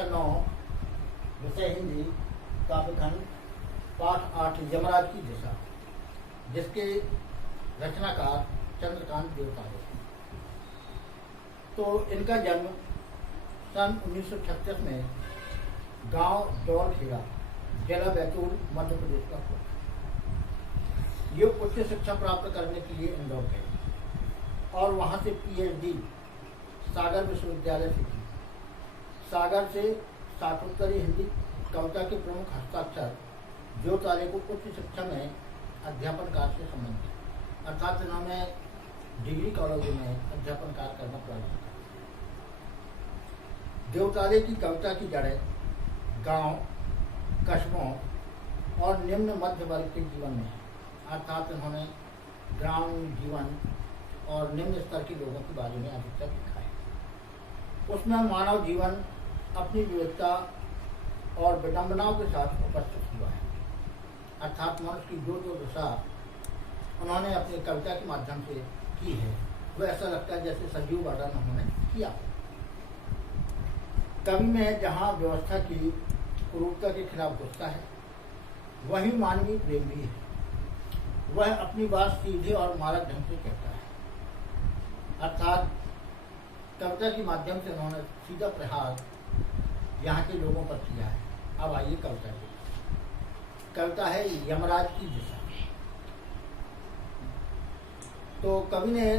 कक्षा 9 विषय हिंदी काव्यखंड पाठ 8 यमराज की दिशा, जिसके रचनाकार चंद्रकांत देवतारे। तो इनका जन्म सन 1936 में गांव दौलखेड़ा, जिला बैतूल, मध्य प्रदेश का हुआ। ये उच्च शिक्षा प्राप्त करने के लिए इंदौर गए और वहां से PhD सागर विश्वविद्यालय से की। सागर से स्नातकोत्तरी हिंदी कविता के प्रमुख हस्ताक्षर देवतारे को उच्च शिक्षा में अध्यापन कार्य से संबंधित, अर्थात इन्होंने डिग्री कॉलेजों में अध्यापन कार्य करना प्रारंभ किया। देवतारे की कविता की जड़ें गांव, कस्बों और निम्न मध्य वर्ग के जीवन में है, अर्थात इन्होंने ग्रामीण जीवन और निम्न स्तर के लोगों के बारे में अधिकतर लिखा है। उसमें मानव जीवन अपनी विविधता और विडंबनाओं के साथ उपस्थित हुआ है, अर्थात मनुष्य की जो जो दशा उन्होंने अपनी कविता के माध्यम से की है, वह ऐसा लगता है जैसे सजीव वर्णन उन्होंने किया। कवि में जहाँ व्यवस्था की क्रूरता के खिलाफ गुस्सा है, वहीं मानवीय प्रेम भी है। वह अपनी बात सीधे और मारक ढंग से कहता है, अर्थात कविता के माध्यम से उन्होंने सीधा प्रहार यहाँ के लोगों पर किया है। अब आइए कविता की। कविता है यमराज की दिशा। तो कवि ने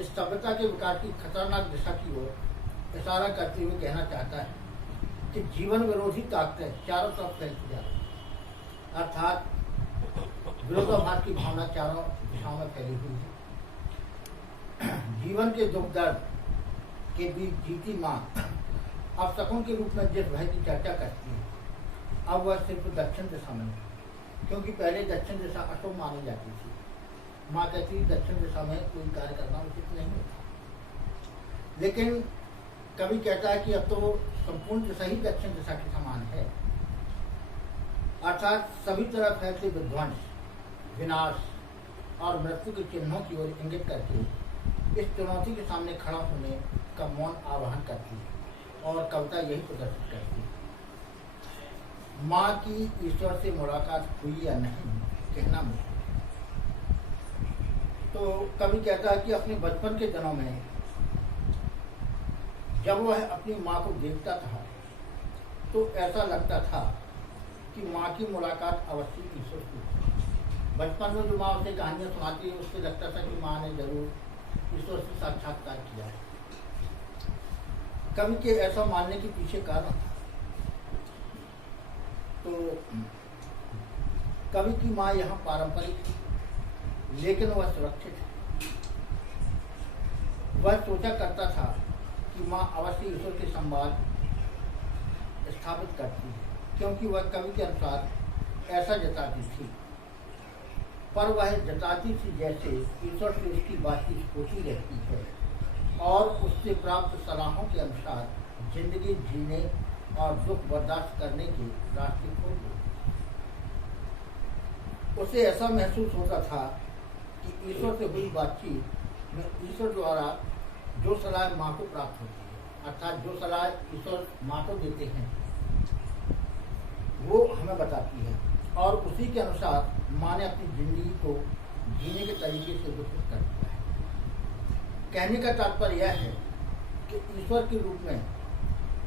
इस सभ्यता के विकास की खतरनाक दिशा की ओर इशारा करते हुए कहना चाहता है कि जीवन विरोधी ताकतें चारों तरफ फैलती जा रही है, अर्थात विरोधाभास की भावना चारों दिशाओं में फैली हुई है। जीवन के दुख दर्द के बीच जीती माँ अब शकुन के रूप में जिस भय की चर्चा करती है, अब वह सिर्फ दक्षिण दिशा में है, क्योंकि पहले दक्षिण दिशा अशुभ मानी जाती थी। माँ कहती है दक्षिण दिशा में कोई कार्य करना उचित नहीं होता, लेकिन कवि कहता है कि अब तो संपूर्ण दिशा ही दक्षिण दिशा के समान है, अर्थात सभी तरफ फैलते विध्वंस, विनाश और मृत्यु के चिन्हों की ओर इंगित करके इस चुनौती के सामने खड़ा होने का मौन आह्वान करती है, और कविता यही प्रदर्शित करती है। माँ की ईश्वर से मुलाकात हुई या नहीं, कहना मुश्किल है। तो कवि कहता है कि अपने बचपन के दिनों में जब वह अपनी माँ को देखता था तो ऐसा लगता था कि माँ की मुलाकात अवश्य ईश्वर से हुई। बचपन में जो माँ उसे कहानियाँ सुनाती है, उससे लगता था कि माँ ने जरूर ईश्वर से साक्षात्कार किया है। कवि के ऐसा मानने के पीछे कारण था। तो कवि की माँ यहाँ पारंपरिक थी, लेकिन वह सुरक्षित है। वह सोचा करता था कि माँ अवश्य ईश्वर के संवाद स्थापित करती है, क्योंकि वह कवि के अनुसार ऐसा जताती थी। पर वह जताती थी जैसे ईश्वर से उसकी बातचीत होती रहती है और उससे प्राप्त सलाहों के अनुसार जिंदगी जीने और दुख बर्दाश्त करने के रास्ते खोल दे। उसे ऐसा महसूस होता था कि ईश्वर से हुई बातचीत में ईश्वर द्वारा जो सलाह माँ को प्राप्त होती है, अर्थात जो सलाह ईश्वर माँ को देते हैं, वो हमें बताती है, और उसी के अनुसार माँ ने अपनी जिंदगी को जीने के तरीके से विकसित कर दिया है। कहने का तात्पर्य यह है कि ईश्वर के रूप में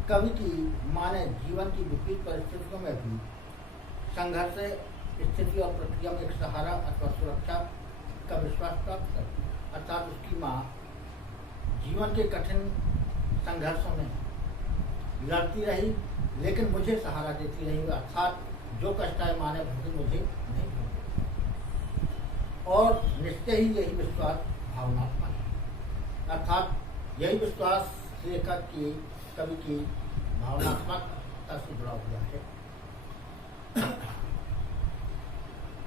कवि की माँ ने जीवन की विपरीत परिस्थितियों में भी संघर्ष स्थिति और प्रक्रिया में एक सहारा अथवा सुरक्षा का विश्वास प्राप्त कर दिया, अर्थात उसकी माँ जीवन के कठिन संघर्षों में लड़ती रही, लेकिन मुझे सहारा देती रही, अर्थात जो कष्टाएं माँ ने भोगी मुझे नहीं भोगी। और निश्चय ही यही विश्वास भावनात्मक है, अर्थात यही विश्वास लेखक की कवि की भावनात्मकता से जुड़ा हुआ है।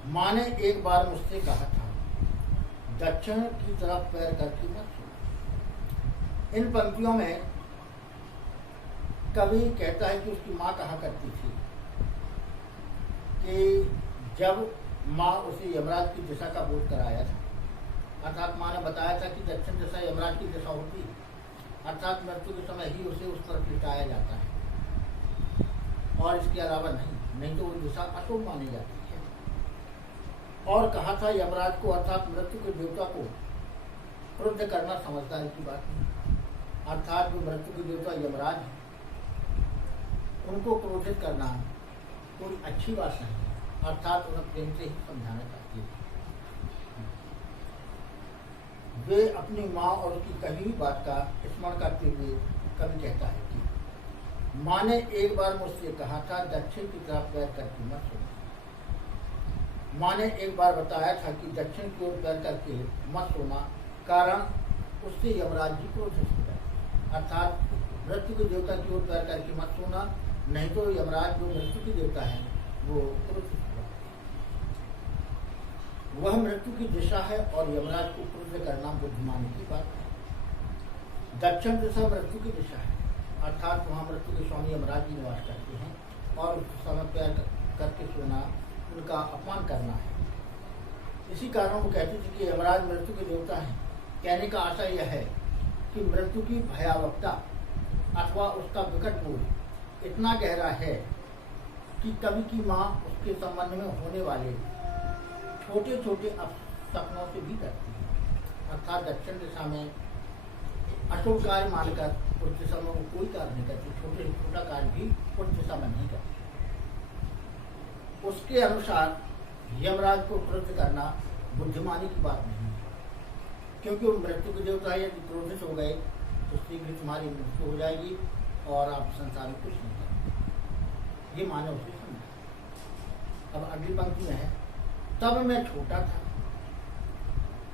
माँ ने एक बार मुझसे कहा था, दक्षिण की तरफ पैर करके मत छू। इन पंक्तियों में कवि कहता है कि उसकी माँ कहा करती थी कि जब माँ उसे यमराज की दिशा का बोध कराया था, अर्थात माँ ने बताया था कि दक्षिण दिशा यमराज की दिशा होती है, अर्थात मृत्यु के समय ही उसे उस तरफ लिटाया जाता है। और इसके अलावा नहीं तो वो दिशा अशुभ मानी जाती है। और कहा था यमराज को अर्थात मृत्यु के देवता को क्रुद्ध करना समझदारी की बात नहीं। अर्थात जो मृत्यु के देवता यमराज है उनको क्रोधित करना कोई अच्छी बात नहीं है, अर्थात उन्हें प्रेम से ही समझाना चाहिए। वे अपनी माँ और उसकी कही हुई बात का स्मरण करते हुए कवि कहता है कि माँ ने एक बार मुझसे कहा था दक्षिण की तरफ पैर करके मत सोना। माँ ने एक बार बताया था कि दक्षिण की ओर पैर करके मत सोना, कारण उससे यमराज जी क्रोधित हो गए। अर्थात मृत्यु के देवता की ओर पैर करके मत सोना, नहीं तो यमराज जो मृत्यु के देवता है वो क्रोधित होगा। वह मृत्यु की दिशा है और यमराज को क्रोध करना बुद्धिमानी की बात है। दक्षिण दिशा मृत्यु की दिशा है, अर्थात वहाँ मृत्यु के स्वामी यमराज जी निवास करते हैं और उस समय पैर करके सोना उनका अपमान करना है। इसी कारण वो कहते थे कि यमराज मृत्यु के देवता हैं। कहने का आशय यह है कि मृत्यु की भयावहता अथवा उसका विकट मूल इतना गहरा है कि कवि की माँ उसके संबंध में होने वाले छोटे छोटे सपनों से भी डरती है। अर्थात दक्षिण दिशा में अशुभ कार्य मानकर उस दिशा में वो कोई कार्य नहीं करती, छोटे से छोटा कार्य भी उस दिशा में नहीं करती। उसके अनुसार यमराज को क्रोध करना बुद्धिमानी की बात नहीं है, क्योंकि वो मृत्यु के देवता यदि क्रोधित हो गए तो शीघ्र तुम्हारी मृत्यु हो जाएगी और आप संसार में कुछ नहीं करेंगे। ये माने उसे समझा। अब अगली पंक्ति में है, तब मैं छोटा था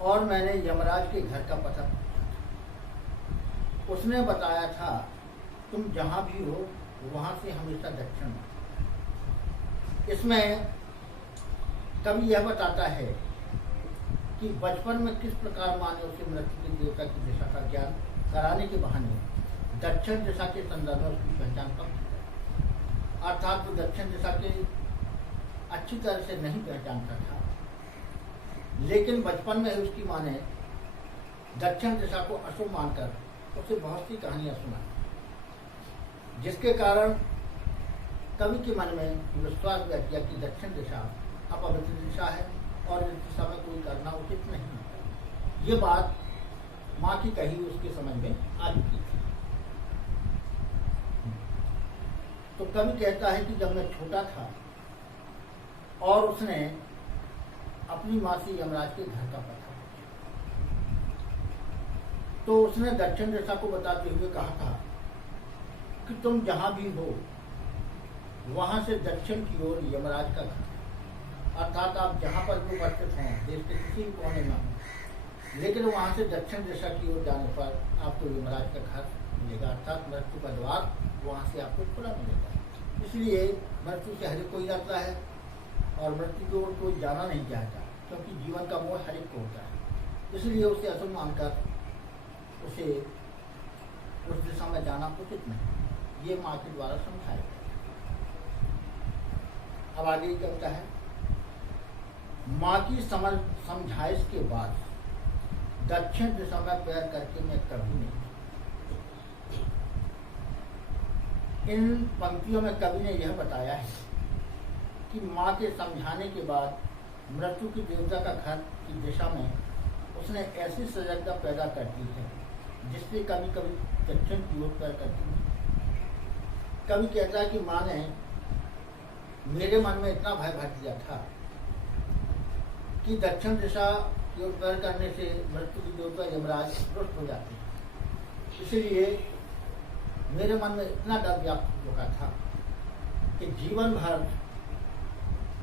और मैंने यमराज के घर का पता पूछा था। उसने बताया था तुम जहां भी हो वहां से हमेशा दक्षिण में। इसमें कवि यह बताता है कि बचपन में किस प्रकार माने उसे मृत्यु के देवता की दिशा का ज्ञान कराने के बहाने दक्षिण दिशा के संदर्भ में उसकी पहचान कम की। अर्थात वो दक्षिण दिशा के अच्छी तरह से नहीं पहचानता था, लेकिन बचपन में ही उसकी माँ ने दक्षिण दिशा को अशुभ मानकर उसे बहुत सी कहानियां सुनाई, जिसके कारण कवि के मन में विश्वास व्यक्त किया कि दक्षिण दिशा अपवित्र दिशा है और इस दिशा में कोई करना उचित नहीं है। ये बात माँ की कही उसके समझ में आ चुकी थी। तो कवि कहता है कि जब मैं छोटा था और उसने अपनी माँ से यमराज के घर का पता पूछा, तो उसने दक्षिण दिशा को बताते हुए कहा था कि तुम जहां भी हो वहां से दक्षिण की ओर यमराज का घर, अर्थात आप जहां पर भी उपस्थित हों देश के किसी भी कोने में हों, लेकिन वहां से दक्षिण दिशा की ओर जाने पर आपको यमराज का घर मिलेगा, अर्थात मृत्यु का द्वार वहां से आपको खुला मिलेगा। इसलिए मृत्यु से हर एक कोई जाता है और मृत्यु की ओर कोई जाना नहीं चाहता, क्योंकि जीवन का मोह हर एक को होता है। इसलिए उसे अशुभ मानकर उसे उस दिशा में जाना उचित नहीं। ये माँ के द्वारा समझाया गया। अब आगे क्या होता है, माँ की समझाइश के बाद दक्षिण दिशा में पैर करके मैं कभी नहीं। इन पंक्तियों में कवि ने यह बताया है कि माँ के समझाने के बाद मृत्यु की देवता का घर की दिशा में उसने ऐसी सजगता पैदा कर दी है जिससे कभी कभी दक्षिण की ओर पैर करती है। कवि कहता है कि माँ ने मेरे मन में इतना भय भर दिया था कि दक्षिण दिशा की ओर पैर करने से मृत्यु की देवता यमराज रुष्ट हो जाते हैं। इसलिए मेरे मन में इतना डर व्याप्त हो चुका था कि जीवन भर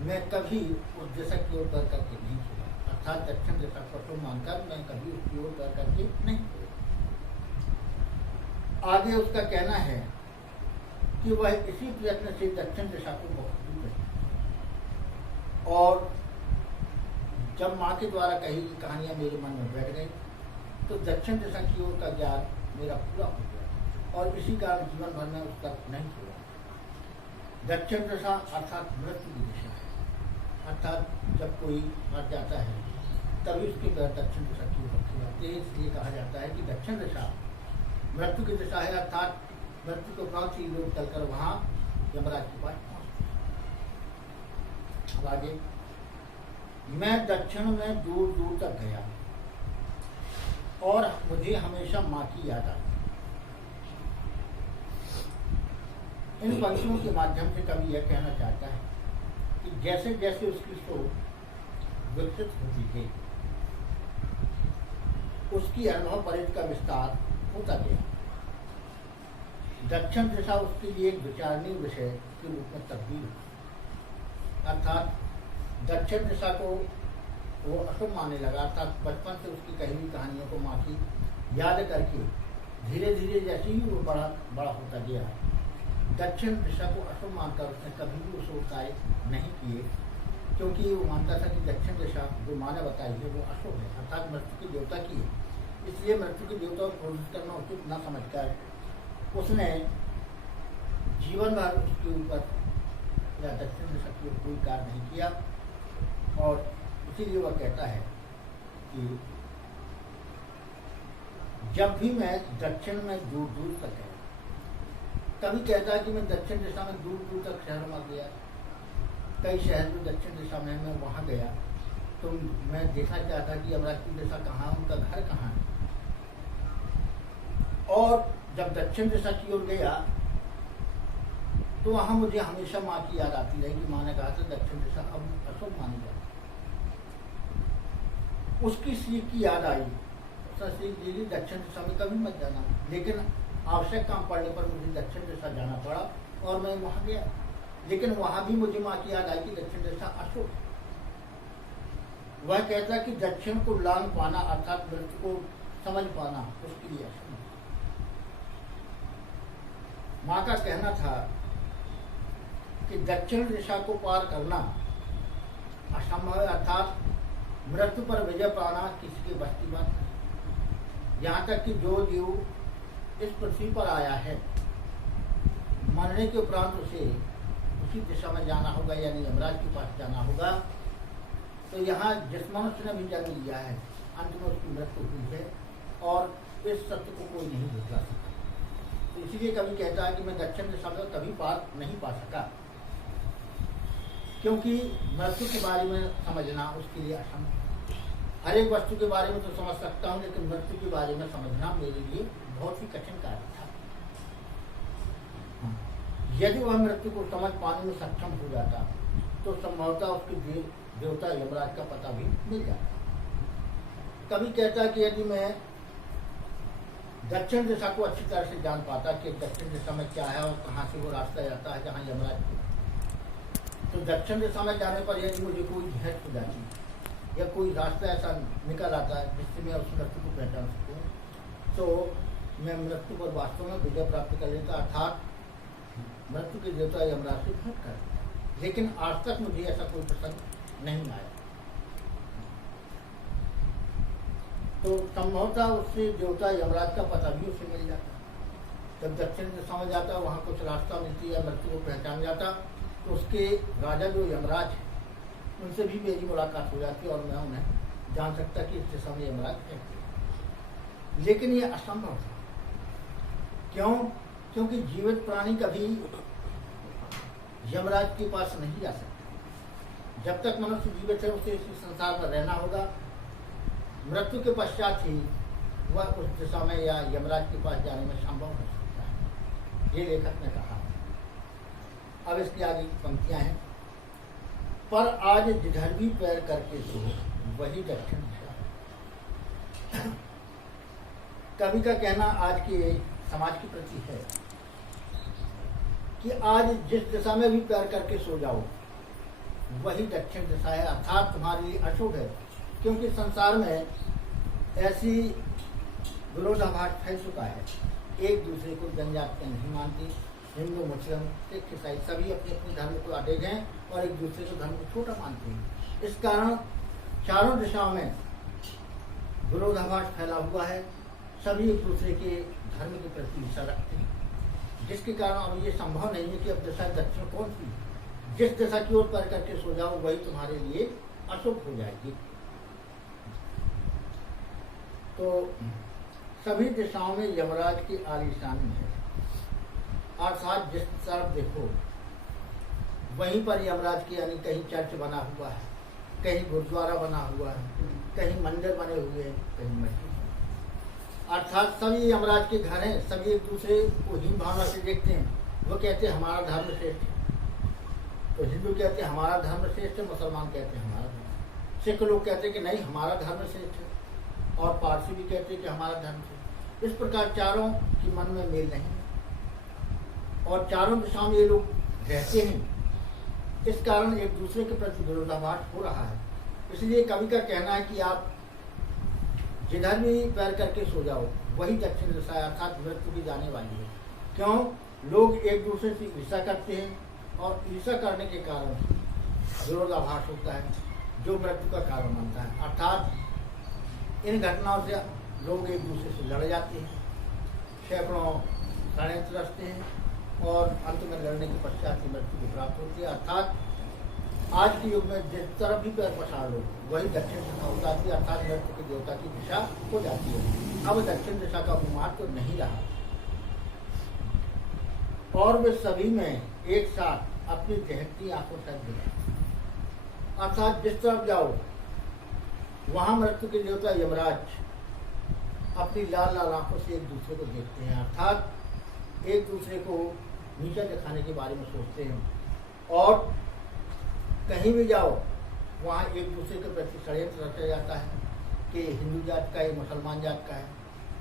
मैं कभी उस दिशा की ओर पैर करके नहीं छोड़ा, अर्थात दक्षिण दिशा को तो मानकर मैं कभी उसकी ओर पैर करके नहीं छोड़ा। आगे उसका कहना है कि वह इसी प्रयत्न से दक्षिण दिशा को बहुत दूर रही और जब माँ के द्वारा कही गई कहानियां मेरे मन में बैठ गई तो दक्षिण दिशा की ओर का ज्ञान मेरा पूरा हो गया और इसी कारण जीवन भर में उसका नहीं छोड़ा। दक्षिण दिशा अर्थात मृत्यु की दिशा है, अर्थात जब कोई मर जाता है तभी उसके पैर दक्षिण दिशा की ओर रखे जाते हैं। इसलिए कहा जाता है कि दक्षिण दिशा मृत्यु की दिशा है, अर्थात मृत्यु के उपरांत ही लोग चलकर वहाँ यमराज के पास पहुंचते हैं। अब आगे, मैं दक्षिण में दूर दूर तक गया और मुझे हमेशा माँ की याद आई। इन पंक्तियों के माध्यम से कवि यह कहना चाहता है कि जैसे जैसे उसकी सोच विकसित होती गई, उसकी अनुभव परिधि का विस्तार होता गया। दक्षिण दिशा उसके लिए एक विचारणीय विषय के रूप में तब्दील हुई। अर्थात दक्षिण दिशा को वो अशुभ मानने लगा। अर्थात बचपन से उसकी कही हुई कहानियों को माँ की याद करके धीरे धीरे जैसे ही वो बड़ा होता गया, दक्षिण दिशा को अशुभ मानकर उसने कभी भी उस ओर कार्य नहीं किए, क्योंकि वो मानता था कि दक्षिण दिशा जो माँ ने बताई है वो अशुभ है, अर्थात मृत्यु की देवता की है। इसलिए मृत्यु के देवता को क्रोधित करना उचित न समझकर उसने जीवन भर उसके ऊपर या दक्षिण दिशा की ओर कोई कार्य नहीं किया। और इसीलिए वह कहता है कि जब भी मैं दक्षिण में दूर दूर तक गया, कभी कहता है कि मैं दक्षिण दिशा में दूर दूर तक शहरों में गया, कई शहर में दक्षिण दिशा में मैं वहाँ गया तो मैं देखना चाहता कि यमराज की दिशा कहाँ, उनका घर कहाँ है। और जब दक्षिण दिशा की ओर गया तो वहाँ मुझे हमेशा माँ की याद आती रही कि माँ ने कहा था दक्षिण दिशा अब अशुभ मानी जाती। उसकी सीख की याद आई, उसने सीख दी दक्षिण दिशा में कभी मत जाना, लेकिन आवश्यक काम पड़ने पर मुझे दक्षिण दिशा जाना पड़ा और मैं वहाँ गया। लेकिन वहाँ भी मुझे माँ की याद आई कि दक्षिण दिशा अशुभ। वह कहता कि दक्षिण को लांग पाना अर्थात मृत्यु को समझ पाना उसके लिए अशुभ। माँ का कहना था कि दक्षिण दिशा को पार करना असंभव है, अर्थात मृत्यु पर विजय पाना किसी के बस की बात नहीं। यहाँ तक कि जो जीव इस पृथ्वी पर आया है, मरने के उपरांत उसे उसी दिशा में जाना होगा, यानी यमराज के पास जाना होगा। तो यहाँ जिस मनुष्य ने भी जन्म लिया है, अंत में उसकी मृत्यु हुई है और इस सत्य को कोई नहीं भुला सकता। तो इसीलिए कभी कहता है कि मैं दक्षिण दिशा में कभी पार नहीं पा सका, क्योंकि मृत्यु के बारे में समझना उसके लिए असंभव। हर एक वस्तु के बारे में तो समझ सकता हूँ, लेकिन मृत्यु के बारे में समझना मेरे लिए बहुत ही कठिन कार्य था। यदि वह मृत्यु को समझ पाने में सक्षम हो जाता तो संभवतः उसके देवता यमराज का पता भी मिल जाता। कभी कहता है कि यदि मैं दक्षिण दिशा को अच्छी तरह से जान पाता कि दक्षिण दिशा में क्या है और कहाँ से वो रास्ता जाता है जहाँ यमराज की, तो दक्षिण दिशा में जाने पर यदि मुझे कोई झेल हो जाती या कोई रास्ता ऐसा निकल आता है जिससे मैं उस मृत्यु को पहचान सकूँ, तो मैं मृत्यु पर वास्तव में विजय प्राप्त कर लेता, अर्थात मृत्यु के देवता यमराज से भेंट कर। लेकिन आज तक मुझे ऐसा कोई प्रसंग नहीं आया। तो संभवतः उससे देवता यमराज का पता भी उसे मिल जाता। जब दक्षिण दिशा में जाता, वहाँ कुछ रास्ता मिलती है, मृत्यु को पहचान जाता, तो उसके राजा जो यमराज है उनसे भी मेरी मुलाकात हो जाती और मैं उन्हें जान सकता कि इस दिशा में यमराज है। लेकिन ये असंभव था। क्यों? क्योंकि जीवित प्राणी कभी यमराज के पास नहीं जा सकता। जब तक मनुष्य जीवित है उसे इस संसार में रहना होगा। मृत्यु के पश्चात ही वह उस दिशा में या यमराज के पास जाने में संभव हो सकता है, ये लेखक ने कहा। अब इसकी आगे की पंक्तियां हैं। पर आज जिधर भी पैर करके सो वही दक्षिण दिशा है। कवि का कहना आज के समाज के प्रति है कि आज जिस दिशा में भी पैर करके सो जाओ वही दक्षिण दिशा है, अर्थात तुम्हारे लिए अशुभ है। क्योंकि संसार में ऐसी विरोधाभास फैल चुका है, एक दूसरे को जनजातियां नहीं मानती, हिंदू मुस्लिम सिख ईसाई सभी अपने अपने धर्म को अडेग हैं और एक दूसरे को धर्म को छोटा मानते हैं। इस कारण चारों दिशाओं में विरोधाभास फैला हुआ है, सभी एक दूसरे के धर्म के प्रति ईर्ष्या रखते हैं, जिसके कारण अब ये संभव नहीं है कि अब दिशा दक्षिण कौन सी, जिस दिशा की ओर पैर करके सो जाओ वही तुम्हारे लिए अशुभ हो जाएगी। तो सभी दिशाओं में यमराज की आलीशानी है, अर्थात जिस तरफ देखो वहीं पर यमराज के यानी कहीं चर्च बना हुआ है, कहीं गुरुद्वारा बना हुआ है, कहीं मंदिर बने हुए हैं, कहीं मस्जिद। अर्थात सभी यमराज के घर हैं, सभी एक दूसरे को हीन भावना से देखते हैं। वो कहते हैं हमारा धर्म श्रेष्ठ है, तो हिंदू कहते हैं हमारा धर्म श्रेष्ठ है, मुसलमान कहते हैं हमारा धर्म, सिख लोग कहते हैं कि नहीं हमारा धर्म श्रेष्ठ है, और पारसी भी कहते हैं कि हमारा धर्म श्रेष्ठ। इस प्रकार चारों की मन में मेल नहीं है और चारों दिशाओं में ये लोग रहते हैं। इस कारण एक दूसरे के प्रति विरोधाभास हो रहा है। इसलिए कवि का कहना है कि आप जिधर भी पैर करके सो जाओ वही दक्षिण दिशा अर्थात मृत्यु की जाने वाली है। क्यों? लोग एक दूसरे से ईर्षा करते हैं और ईर्षा करने के कारण विरोधाभास होता है जो मृत्यु का कारण बनता है। अर्थात इन घटनाओं से लोग एक दूसरे से लड़ जाते हैं, सैकड़ों षड्यंत्र रचते हैं और अंत में लड़ने के पश्चात ही मृत्यु को प्राप्त होती है। अर्थात आज के युग में जिस तरफ भी पैर पसार लो वही दक्षिण दिशा हो जाती है, अर्थात मृत्यु के देवता की दिशा हो जाती है। अब दक्षिण दिशा का महत्व तो नहीं रहा और वे सभी में एक साथ अपनी दहकती आंखों से दिखा। अर्थात जिस तरफ जाओ वहां मृत्यु के देवता यमराज अपनी लाल लाल आंखों से एक दूसरे को देखते हैं, अर्थात एक दूसरे को नीचा दिखाने के बारे में सोचते हैं। और कहीं भी जाओ वहाँ एक दूसरे के प्रति षड्यंत्र रचा जाता है कि हिंदू जात का है, मुसलमान जात का है।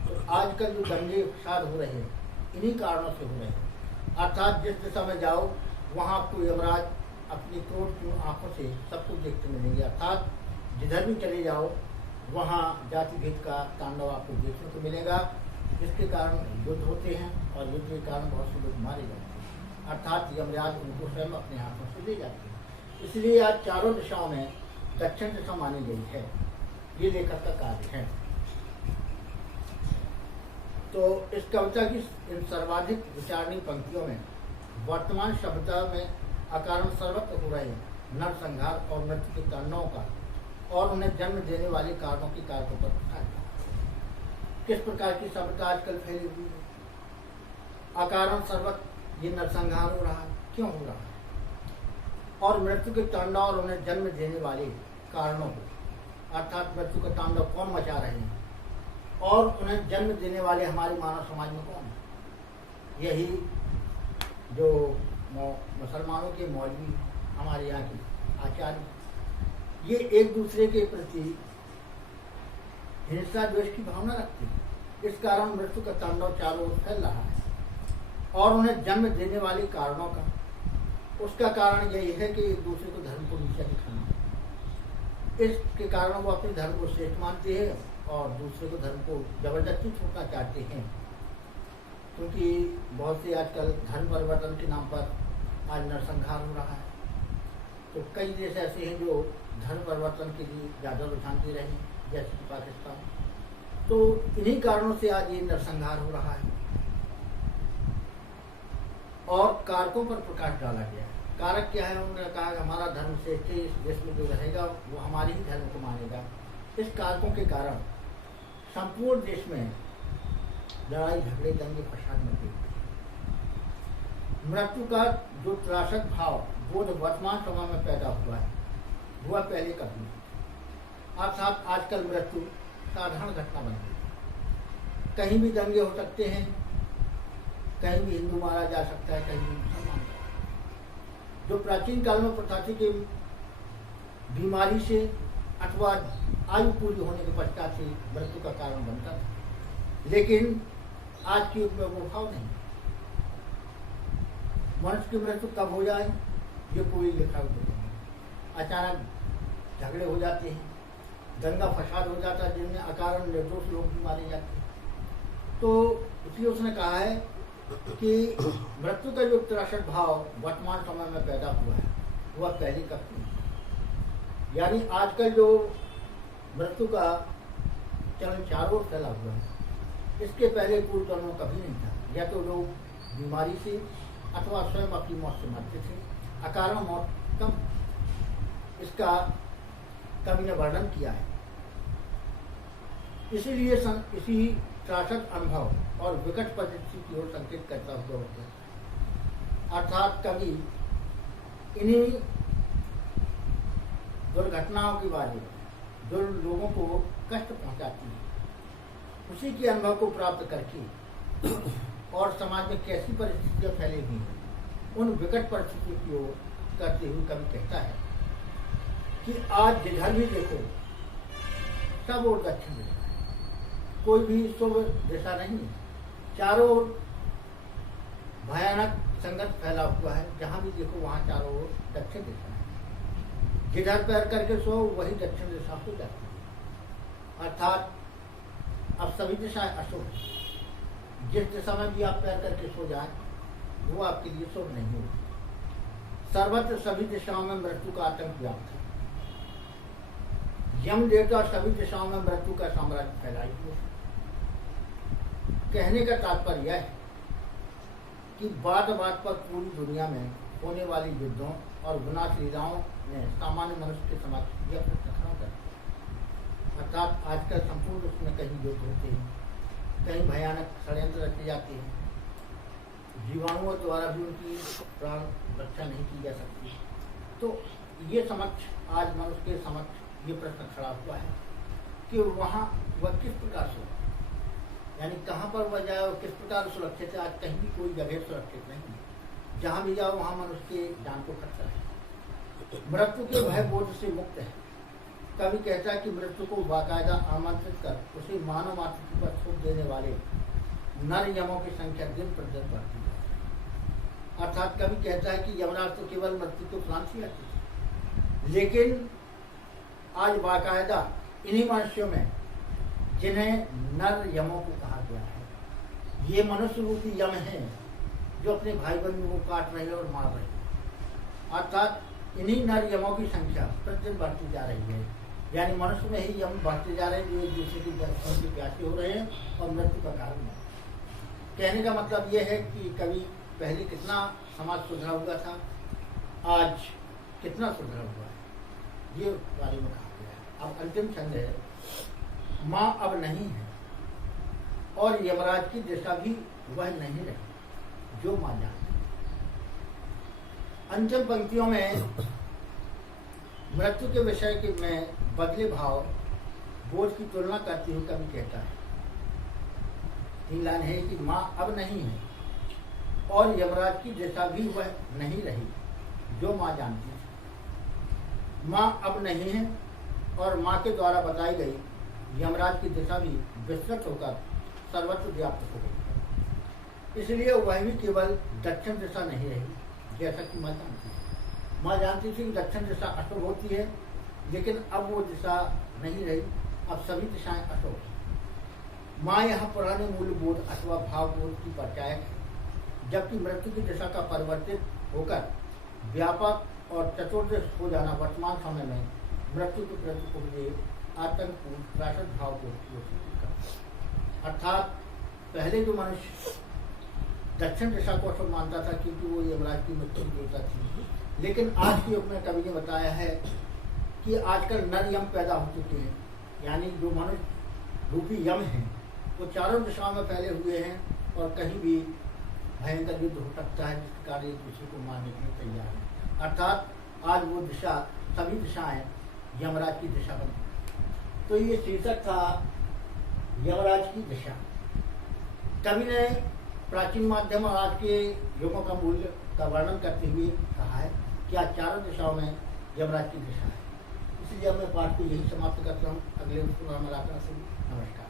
तो आजकल जो दंगे फसाद हो रहे हैं इन्हीं कारणों से हो रहे हैं। अर्थात जिस दिशा में जाओ वहाँ आपको यमराज अपनी क्रोधपूर्ण आंखों से सब कुछ देखते मिलेंगे। अर्थात जिधर भी चले जाओ वहाँ जाति भेद का तांडव आपको देखने को मिलेगा, जिसके कारण युद्ध होते हैं और युद्ध के कारण बहुत से लोग मारे जाते हैं। अर्थात यमराज उनको स्वयं अपने हाथों से ले जाते हैं। इसलिए आज चारों दिशाओं में दक्षिण दिशा मानी गई है। ये लेखक का कार्य है। तो इस कविता की इन सर्वाधिक विचारणीय पंक्तियों में वर्तमान सभ्यता में अकारण सर्वत्र हो रहे नरसंहार और मृत्यु के तांडवों का और उन्हें जन्म देने वाले कारणों की कारकों पर प्रकाश। किस प्रकार की सभ्यता आजकल फैली हुई है। अकारण सर्वत्र ये नरसंहार हो रहा है, क्यों हो रहा है? और मृत्यु के तांडव और उन्हें जन्म देने वाले कारणों को अर्थात मृत्यु का तांडव कौन मचा रहे हैं और उन्हें जन्म देने वाले हमारे मानव समाज में कौन है? यही जो मुसलमानों के मौलवी हमारे यहाँ के आचार्य, ये एक दूसरे के प्रति हिंसा द्वेष की भावना रखते हैं। इस कारण मृत्यु का तांडव चारों ओर फैल रहा है और उन्हें जन्म देने वाले कारणों का उसका कारण यही है कि एक दूसरे को धर्म को नीचा दिखाना। इसके कारण वो अपने धर्म को श्रेष्ठ मानते हैं और दूसरे को धर्म को जबरदस्ती छोड़ना चाहते हैं। क्योंकि बहुत से आजकल धर्म परिवर्तन के नाम पर आज नरसंहार हो रहा है। तो कई देश ऐसे हैं जो धर्म परिवर्तन के लिए ज़्यादा रुझान दे रहे हैं, जैसे कि पाकिस्तान। तो इन्हीं कारणों से आज ये नरसंहार हो रहा है और कारकों पर प्रकाश डाला गया है। कारक क्या है? उन्होंने कहा कि हमारा धर्म श्रेष्ठ है, इस देश में जो रहेगा वो हमारे ही धर्म को मानेगा। इस कारकों के कारण संपूर्ण देश में लड़ाई झगड़े दंगे फसाद में हुए। मृत्यु का जो त्रासक भाव बोध वर्तमान समय में पैदा हुआ है वह पहले कभी नहीं। अर्थात आजकल मृत्यु साधारण घटना बन गई। कहीं भी दंगे हो सकते हैं, कहीं भी हिंदू मारा जा सकता है, कहीं भी मुसलमान। जो प्राचीन काल में प्रथा थी कि बीमारी से अथवा आयु पूरी होने के पश्चात ही मृत्यु का कारण बनता था, लेकिन आज के युग में वो भाव नहीं। मनुष्य की मृत्यु कब हो जाए ये कोई लिखा नहीं। अचानक झगड़े हो जाते हैं, दंगा फसाद हो जाता है, जिनमें अकारण निर्दोष लोग भी मारे जाते हैं। तो इसलिए उसने कहा है कि मृत्यु का जो त्रासक भाव वर्तमान समय में पैदा हुआ है वह पहले कब नहीं। यानी आजकल जो मृत्यु का चलन चारों ओर फैला हुआ है, इसके पहले पूर्व जन्मों कभी नहीं था। या तो लोग बीमारी से अथवा स्वयं अपनी मौत से मरते थे, अकारण मौत कम। इसका कवि ने वर्णन किया है। इसीलिए इसी त्रासक अनुभव और विकट परिस्थिति की ओर संकेत करता हुआ होता है। अर्थात कवि इन्हीं दुर्घटनाओं की बारे में जो लोगों को कष्ट पहुंचाती है, उसी के अनुभव को प्राप्त करके और समाज में कैसी परिस्थितियां फैली हुई हैं, उन विकट परिस्थितियों की ओर करते हुए कवि कहता है कि आज जिधर भी देखो सब ओर दक्षिण दिशा है, कोई भी शुभ दिशा नहीं है, चारों ओर भयानक संकट फैला हुआ है, जहां भी देखो वहां चारों ओर दक्षिण दिशा है, जिधर पैर करके सो वही दक्षिण दिशा हो जाती है। अर्थात अब सभी दिशाएं अशुभ, जिस दिशा में भी आप पैर करके सो जाए वो आपके लिए शुभ नहीं होगी। सर्वत्र सभी दिशाओं में मृत्यु का आतंक व्याप्त है, यम देवता सभी दिशाओं में मृत्यु का साम्राज्य फैलाए हुए है। कहने का तात्पर्य यह है कि बात बात पर पूरी दुनिया में होने वाली युद्धों और विनाश लीलाओं ने सामान्य मनुष्य के समक्ष यह प्रश्न खड़ा कर दिया। अर्थात आजकल संपूर्ण विश्व में कहीं युद्ध होते हैं, कहीं भयानक षड्यंत्र रचे जाते हैं, जीवाणुओं द्वारा भी उनकी प्राण रक्षा नहीं की जा सकती। तो ये समक्ष आज मनुष्य के समक्ष ये प्रश्न खड़ा हुआ है कि वहाँ वह किस प्रकार से, यानी कहाँ पर वह जाए और किस प्रकार सुरक्षित है। आज कहीं भी कोई जगह सुरक्षित नहीं है, जहाँ भी जाओ वहाँ मनुष्य के जान को खतरा है। मृत्यु के भय बोध से मुक्त है। कवि कहता है कि मृत्यु को बाकायदा आमंत्रित कर उसे मानव मातृत्व पर छूट देने वाले नर यमों की संख्या दिन प्रतिदिन बढ़ती है। अर्थात कवि कहता है कि यमराज तो केवल मृत्यु को प्रांत ही आती थी, लेकिन आज बाकायदा इन्हीं मनुष्यों में जिन्हें नर यमों को कहा गया है, ये मनुष्य रूपी यम है जो अपने भाई बहनों को काट रहे और मार रहे हैं। अर्थात इन्हीं नर यमों की संख्या प्रतिदिन बढ़ती जा रही है, यानी मनुष्य में ही यम बढ़ते जा रहे हैं जो एक दूसरे की प्यासे हो रहे हैं और मृत्यु का कारण है। कहने का मतलब यह है कि कभी पहले कितना समाज सुधरा हुआ था, आज कितना सुधरा हुआ है, ये बारे में कहा गया है। अब अंतिम छंद है, माँ अब नहीं है और यमराज की दिशा भी वह नहीं रही जो माँ जानती। अंतिम पंक्तियों में मृत्यु के विषय के में बदले भाव बोझ की तुलना करते हुए कवि कहता है, तीन लाइन है कि माँ अब नहीं है और यमराज की दिशा भी वह नहीं रही जो माँ जानती थी। माँ अब नहीं है और माँ के द्वारा बताई गई यमराज की दिशा भी विस्तृत होकर सर्वत्र व्याप्त हो गई है, इसलिए वह भी केवल दक्षिण दिशा नहीं रही जैसा कि माँ जानती थी। माँ जानती थी कि दक्षिण दिशा अशुभ होती है, लेकिन अब वो दिशा नहीं रही, अब सभी दिशाएं अशुभ हैं। माँ यहाँ पुराने मूल्यबोध अथवा भावबोध की परिचायक है, जबकि मृत्यु की दिशा का परिवर्तित होकर व्यापक और चतुर्दिश हो जाना वर्तमान समय में मृत्यु के प्रति उपजे आतंकपूर्ण त्रासद भाव को घोषित करता। अर्थात पहले जो मनुष्य दक्षिण दिशा को अशुभ मानता था क्योंकि वो यमराज की मृत्यु की देवता थी, लेकिन आज के युग में कवि ने बताया है कि आजकल नर यम पैदा हो चुके हैं, यानी जो मनुष्य रूपी यम हैं वो चारों दिशाओं में फैले हुए हैं और कहीं भी भयंकर युद्ध हो सकता है, जिस कारण एक दूसरे को मारने के लिए तैयार है। अर्थात आज वो दिशा, सभी दिशाएं यमराज की दिशा बनी। तो ये शीर्षक था यमराज की दिशा। कवि ने प्राचीन माध्यम और आज के युगों का मूल्य का वर्णन करते हुए कहा है कि आज चारों दिशाओं में यमराज की दिशा है। इसलिए मैं पाठ को यही समाप्त करता हूँ। अगले मुलाकात से नमस्कार।